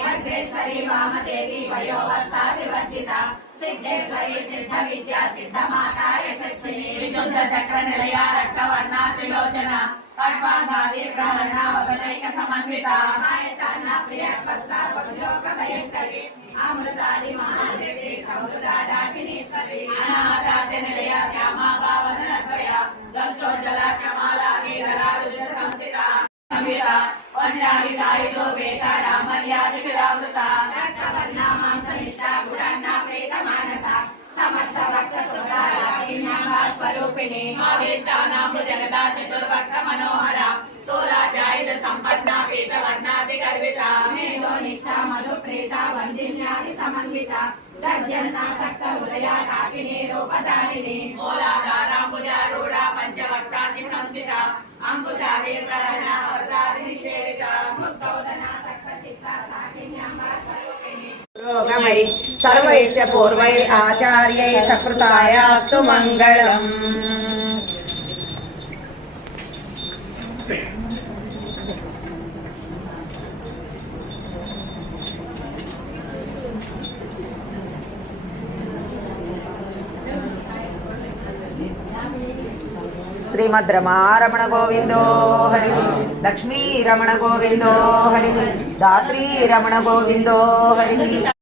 वज्रेश्वरी वामदेवी वयोवस्था विवर्जिता सिद्धेश्वरी सिद्ध विद्या सिद्ध माता यशस्विनी विशुद्ध चक्र निलया रक्तवर्णा त्रिलोचना खड्वांगादी प्रहरणा वदनैक समन्विता मायसाना प्रिय पक्षा पक्षलोक भयंकरी अमृतादि महासिद्धि समृद्धा डाकिनीश्वरी अनादाद्य निलया श्यामा भावनद्वया दक्षोज्ज्वला क्षमाला वीररा रुद्र संस्थिता संविता वज्रादिदायुधो वेदारा मर्यादिभिरावृता रक्तवर्णा मांसनिष्ठा गुणान्ना प्रेतमानसा समस्त भक्त सुधारा स्वरूपिणी स्वादिष्टानामृत जगदा चतुर्भक्त मनोहरा सोलाजायुध संपन्ना पीतवर्णादि गर्विता मेधो निष्ठा मधु प्रेता वंदिन्यादि समन्विता दध्यन्नासक्त हृदया काकिनी रूपधारिणी मूलाधाराम्बुजारूढा पंचवक्त्रादि संस्थिता अंकुशादि प्रहरणा वरदादि निषेविता मुक्तौदनासक्त चित्ता साकिन्याम्बा स्वरूपिणी रोगमयि सर्वैश्च पूर्वै आचार्यै सकृतायास्तु मङ्गलम्। श्रीमद् रमारमण गोविंदो हरि लक्ष्मी रमण गोविंदो हरि दात्री रमण गोविंदो हरि।